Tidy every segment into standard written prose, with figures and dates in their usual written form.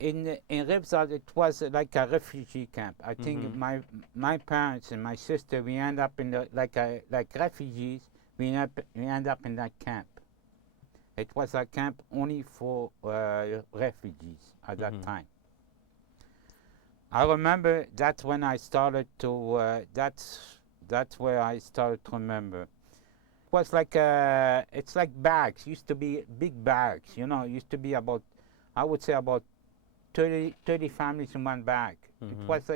in Rivesaltes, it was like a refugee camp. I think my parents and my sister, we end up in the like refugees. We end up in that camp. It was a camp only for refugees at that time. I remember that's when I started to. That's where I started to remember. It was like it's like barracks. Used to be big barracks. You know, used to be about, I would say about 30 families in one barrack. It was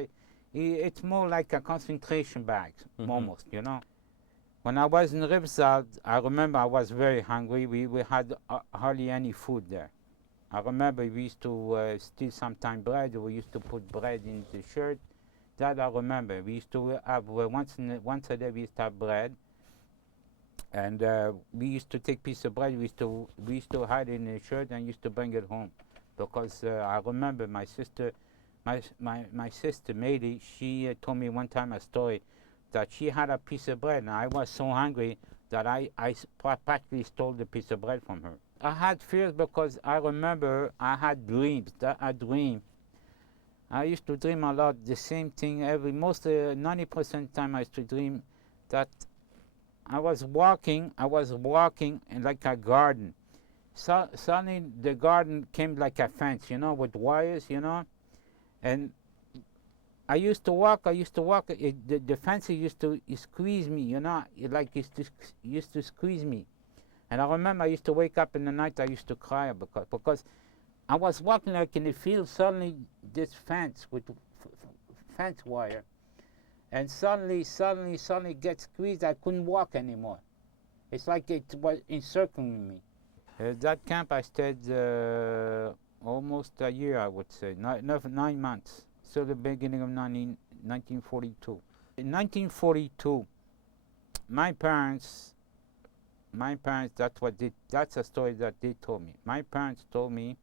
it's more like a concentration barracks almost. You know. When I was in Rivesaltes, I remember I was very hungry. We had hardly any food there. I remember we used to steal sometimes bread. We used to put bread in the shirt. That I remember. We used to have once a day. We used to have bread, and we used to take piece of bread. We used to hide it in the shirt and used to bring it home, because I remember my sister, my sister Mady. She told me one time a story that she had a piece of bread, and I was so hungry that I practically stole the piece of bread from her. I had fears because I remember I had dreams. I dream. I used to dream a lot, the same thing every, 90% of the time I used to dream that I was walking in like a garden. So, suddenly the garden came like a fence, you know, with wires, you know, and I used to walk, the fence used to squeeze me, you know, used to squeeze me. And I remember I used to wake up in the night, I used to cry because I was walking like in the field, suddenly this fence with fence wire, and suddenly gets squeezed, I couldn't walk anymore. It's like it was encircling me. That camp I stayed almost a year, I would say, 9 months. So the beginning of 1942. In 1942, my parents, that's a story that they told me. My parents told me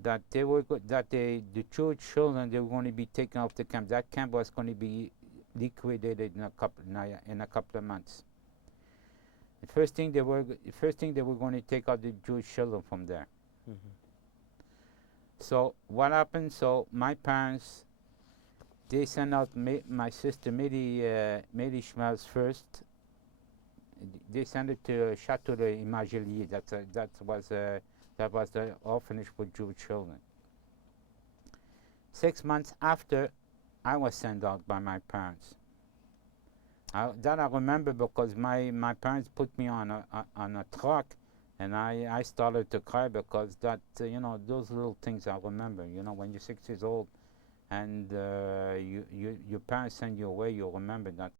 that the Jewish children, they were going to be taken off the camp. That camp was going to be liquidated in a couple of months. The first thing they were going to take out the Jewish children from there. So what happened? So my parents, they sent out my sister Mady Schmelz first. They sent it to Château de Imagelier. That was the orphanage for Jewish children. 6 months after, I was sent out by my parents. That I remember because my parents put me on a truck, and I started to cry because that you know, those little things I remember. You know, when you're 6 years old and your parents send you away, you remember that.